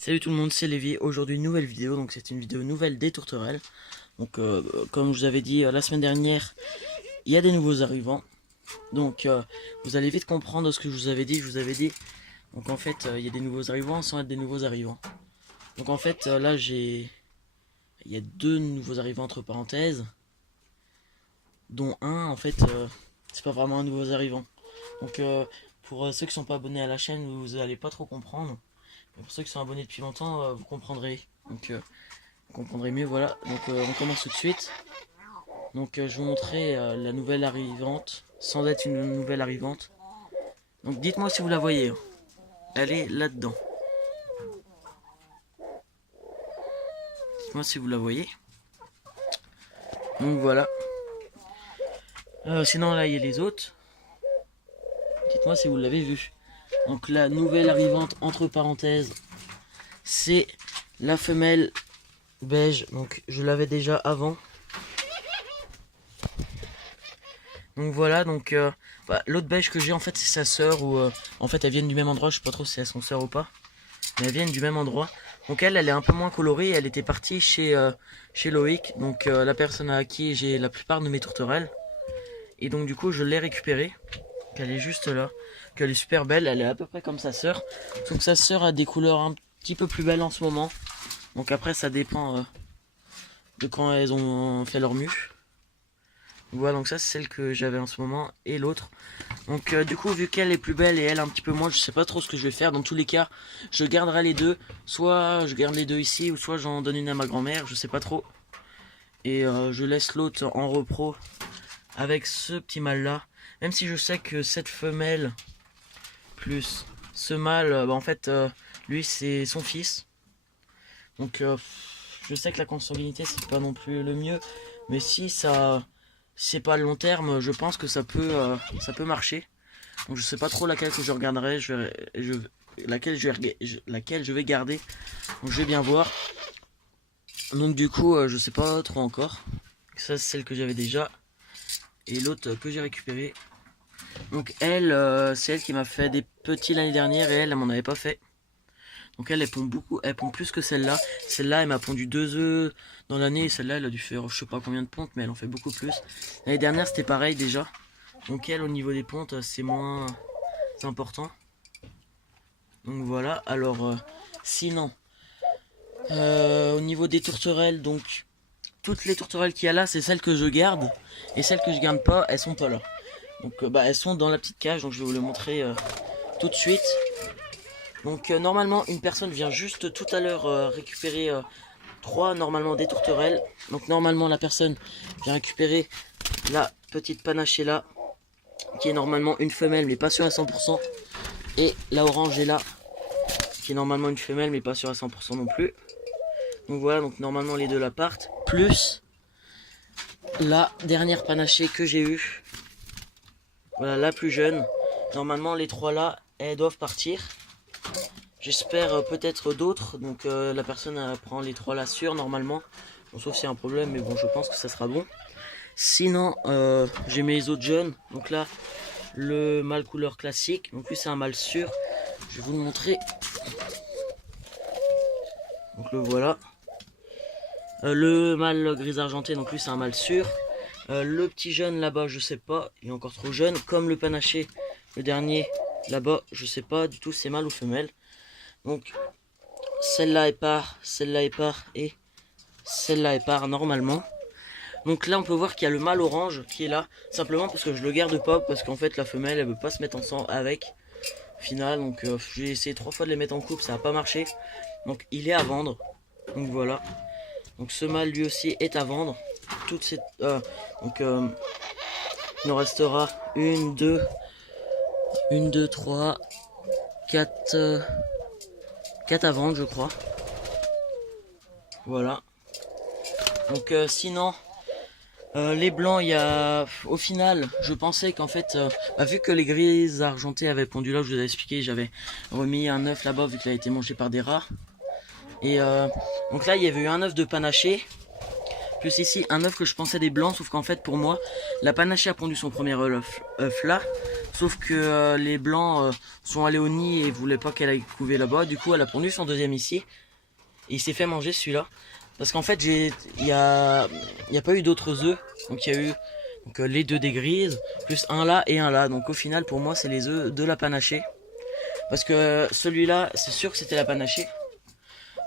Salut tout le monde, c'est Lévi. Aujourd'hui une nouvelle vidéo, donc c'est une vidéo nouvelle des tourterelles. Donc comme je vous avais dit la semaine dernière, il y a des nouveaux arrivants. Donc vous allez vite comprendre ce que je vous avais dit. Donc en fait il y a des nouveaux arrivants sans être des nouveaux arrivants. Donc en fait là il y a deux nouveaux arrivants entre parenthèses, dont un en fait c'est pas vraiment un nouveau arrivant. Donc pour ceux qui sont pas abonnés à la chaîne, vous allez pas trop comprendre. Et pour ceux qui sont abonnés depuis longtemps, vous comprendrez. Donc vous comprendrez mieux, voilà. Donc on commence tout de suite. Donc je vais vous montrer la nouvelle arrivante, sans être une nouvelle arrivante. Donc dites-moi si vous la voyez. Elle est là-dedans. Dites-moi si vous la voyez. Donc voilà. Sinon là il y a les autres. Dites-moi si vous l'avez vu. Donc la nouvelle arrivante entre parenthèses, c'est la femelle beige. Donc je l'avais déjà avant. Donc voilà, donc l'autre beige que j'ai en fait c'est sa sœur, ou en fait elles viennent du même endroit, je sais pas trop si elles sont sœurs ou pas, mais elles viennent du même endroit. Donc elle est un peu moins colorée, elle était partie chez Loïc, donc la personne à qui j'ai la plupart de mes tourterelles. Et donc du coup je l'ai récupérée, qu'elle est juste là, qu'elle est super belle, elle est à peu près comme sa sœur. Donc sa sœur a des couleurs un petit peu plus belles en ce moment, donc après ça dépend de quand elles ont fait leur mue. Voilà, donc ça c'est celle que j'avais en ce moment, et l'autre. Donc du coup vu qu'elle est plus belle et elle un petit peu moins, je sais pas trop ce que je vais faire. Dans tous les cas je garderai les deux, soit je garde les deux ici, ou soit j'en donne une à ma grand-mère, je sais pas trop. Et je laisse l'autre en repro avec ce petit mâle là. Même si je sais que cette femelle plus ce mâle, en fait lui c'est son fils. Donc je sais que la consanguinité c'est pas non plus le mieux, mais si ça... c'est pas à long terme, je pense que ça peut marcher. Donc je sais pas trop laquelle que je regarderai, laquelle je vais garder. Donc je vais bien voir. Donc du coup je sais pas trop encore. Ça c'est celle que j'avais déjà. Et l'autre que j'ai récupérée. Donc elle, c'est elle qui m'a fait des petits l'année dernière, et elle m'en avait pas fait. Donc elle pond beaucoup, elle pond plus que celle-là. Celle-là elle m'a pondu 2 œufs dans l'année, et celle-là elle a dû faire je sais pas combien de pontes, mais elle en fait beaucoup plus. L'année dernière c'était pareil déjà. Donc elle au niveau des pontes c'est moins important. Donc voilà, alors sinon au niveau des tourterelles, donc toutes les tourterelles qu'il y a là c'est celles que je garde, et celles que je garde pas elles sont pas là. Donc elles sont dans la petite cage, donc je vais vous le montrer tout de suite. Donc normalement une personne vient juste tout à l'heure récupérer 3 normalement des tourterelles. Donc normalement la personne vient récupérer la petite panachée là, qui est normalement une femelle mais pas sûre à 100%. Et la orange est là, qui est normalement une femelle mais pas sûre à 100% non plus. Donc voilà, donc normalement les deux la partent. Plus la dernière panachée que j'ai eue. Voilà, la plus jeune. Normalement les 3 là, elles doivent partir. J'espère peut-être d'autres. Donc la personne prend les 3 là sûrs normalement. Bon, sauf s'il y a un problème, mais bon je pense que ça sera bon. Sinon j'ai mes autres jeunes. Donc là le mâle couleur classique. Donc lui c'est un mâle sûr. Je vais vous le montrer. Donc le voilà. Le mâle gris argenté, donc lui c'est un mâle sûr. Le petit jeune là-bas je sais pas, il est encore trop jeune. Comme le panaché, le dernier là-bas, je sais pas du tout c'est mâle ou femelle. Donc celle-là est part, celle-là est part, et celle-là est part normalement. Donc là on peut voir qu'il y a le mâle orange qui est là, simplement parce que je le garde pas, parce qu'en fait la femelle elle veut pas se mettre ensemble avec. Au final, donc j'ai essayé 3 fois de les mettre en couple, ça n'a pas marché. Donc il est à vendre. Donc voilà. Donc ce mâle lui aussi est à vendre. Toutes ces, donc il nous restera 1, 2, 3, 4, 4 à vendre je crois. Voilà. Donc sinon les blancs, il y a au final je pensais qu'en fait vu que les grises argentées avaient pondu là, je vous avais expliqué, j'avais remis un œuf là-bas vu qu'il a été mangé par des rats. Et donc là il y avait eu un œuf de panaché, plus ici un œuf que je pensais des blancs, sauf qu'en fait pour moi la panachée a pondu son premier œuf là, Sauf que les blancs sont allés au nid et voulaient pas qu'elle aille couver là-bas. Du coup elle a pondu son deuxième ici. Et il s'est fait manger celui-là. Parce qu'en fait il y a pas eu d'autres œufs. Donc il y a eu les deux des grises, plus un là et un là. Donc au final pour moi c'est les œufs de la panachée. Parce que celui-là c'est sûr que c'était la panachée.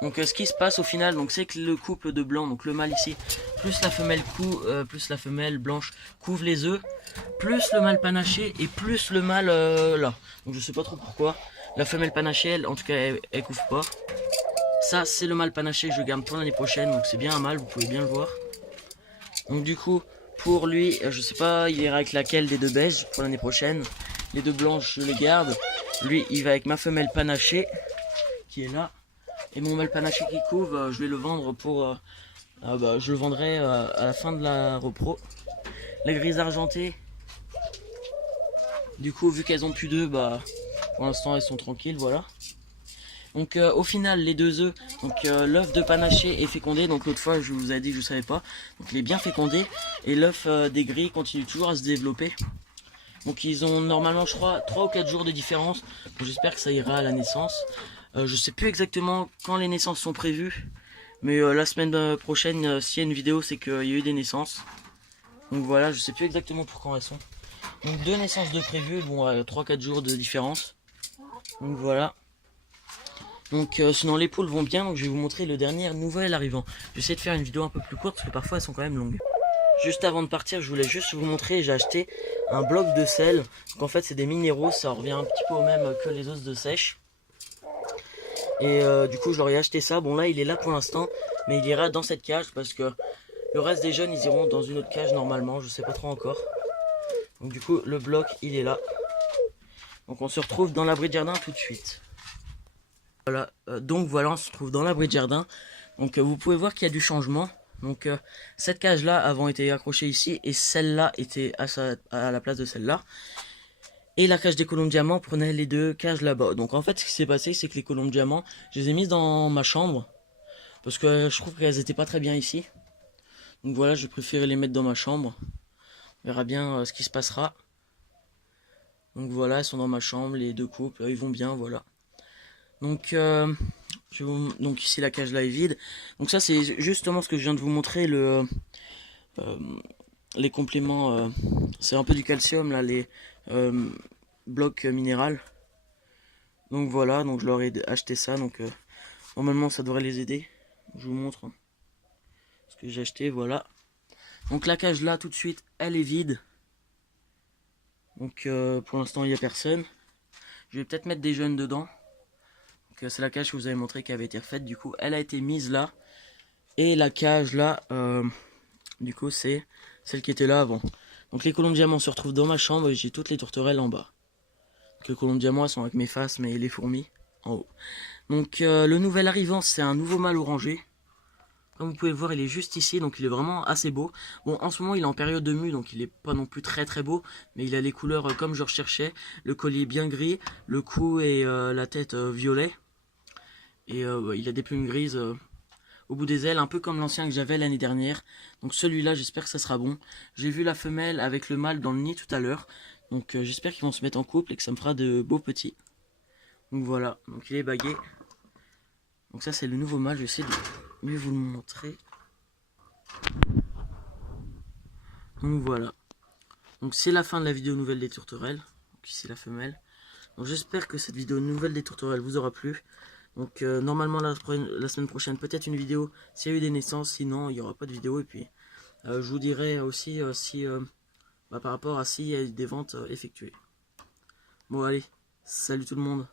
Donc ce qui se passe au final, donc c'est que le couple de blanc, donc le mâle ici, plus la femelle blanche couvre les œufs, plus le mâle panaché et plus le mâle là. Donc je sais pas trop pourquoi. La femelle panachée, elle, en tout cas, elle couvre pas. Ça c'est le mâle panaché que je garde pour l'année prochaine, donc c'est bien un mâle, vous pouvez bien le voir. Donc du coup, pour lui, je sais pas, il ira avec laquelle des deux beiges pour l'année prochaine. Les deux blanches, je les garde. Lui, il va avec ma femelle panachée qui est là. Et mon mâle panaché qui couve, je vais le vendre pour... je le vendrai à la fin de la repro. Les grises argentées, du coup, vu qu'elles ont plus d'œufs, pour l'instant, elles sont tranquilles, voilà. Donc au final, les deux œufs, l'œuf de panaché est fécondé. Donc l'autre fois, je vous ai dit que je ne savais pas. Donc il est bien fécondé. Et l'œuf des gris continue toujours à se développer. Donc ils ont normalement, je crois, 3 ou 4 jours de différence. J'espère que ça ira à la naissance. Je sais plus exactement quand les naissances sont prévues. Mais la semaine prochaine, s'il y a une vidéo, c'est qu'il y a eu des naissances. Donc voilà, je sais plus exactement pour quand elles sont. Donc 2 naissances de prévues, bon, 3-4 jours de différence. Donc voilà. Donc sinon les poules vont bien, donc je vais vous montrer le dernier nouvel arrivant. J'essaie de faire une vidéo un peu plus courte parce que parfois elles sont quand même longues. Juste avant de partir, je voulais juste vous montrer, j'ai acheté un bloc de sel. Donc en fait c'est des minéraux, ça revient un petit peu au même que les os de sèche. Et du coup je leur ai acheté ça. Bon là il est là pour l'instant, mais il ira dans cette cage parce que le reste des jeunes ils iront dans une autre cage normalement, je sais pas trop encore. Donc du coup le bloc il est là. Donc on se retrouve dans l'abri de jardin tout de suite. Voilà, donc voilà, on se trouve dans l'abri de jardin. Donc vous pouvez voir qu'il y a du changement. Donc cette cage là avant était accrochée ici et celle-là était à la place de celle-là. Et la cage des colombes diamants prenait les deux cages là-bas. Donc en fait ce qui s'est passé c'est que les colombes diamants, je les ai mises dans ma chambre. Parce que je trouve qu'elles étaient pas très bien ici. Donc voilà, je préférais les mettre dans ma chambre. On verra bien ce qui se passera. Donc voilà, elles sont dans ma chambre, les deux couples, ils vont bien, voilà. Donc, donc ici la cage là est vide. Donc ça c'est justement ce que je viens de vous montrer, les compléments. C'est un peu du calcium là, les blocs minéraux. Donc voilà, donc je leur ai acheté ça. Donc normalement ça devrait les aider. Je vous montre ce que j'ai acheté, voilà. Donc la cage là tout de suite elle est vide. Donc pour l'instant il n'y a personne. Je vais peut-être mettre des jeunes dedans. C'est la cage que vous avez montré qui avait été refaite. Du coup elle a été mise là. Et la cage là du coup c'est celle qui était là avant. Donc les colombes diamants se retrouvent dans ma chambre et j'ai toutes les tourterelles en bas. Donc les colombes diamants elles sont avec mes faces, mais les fourmis en haut. Donc le nouvel arrivant c'est un nouveau mâle orangé. Comme vous pouvez le voir il est juste ici, donc il est vraiment assez beau. Bon en ce moment il est en période de mue, donc il est pas non plus très beau. Mais il a les couleurs comme je recherchais. Le collier bien gris, le cou et la tête violet. Et il a des plumes grises au bout des ailes, un peu comme l'ancien que j'avais l'année dernière. Donc celui-là j'espère que ça sera bon. J'ai vu la femelle avec le mâle dans le nid tout à l'heure. Donc j'espère qu'ils vont se mettre en couple et que ça me fera de beaux petits. Donc voilà, donc il est bagué. Donc ça c'est le nouveau mâle, je vais essayer de mieux vous le montrer. Donc voilà. Donc c'est la fin de la vidéo nouvelle des tourterelles. Donc ici la femelle. Donc j'espère que cette vidéo nouvelle des tourterelles vous aura plu. Donc normalement la semaine prochaine peut-être une vidéo s'il y a eu des naissances, sinon il n'y aura pas de vidéo. Et puis je vous dirai aussi si par rapport à s'il y a des ventes effectuées. Bon allez, salut tout le monde.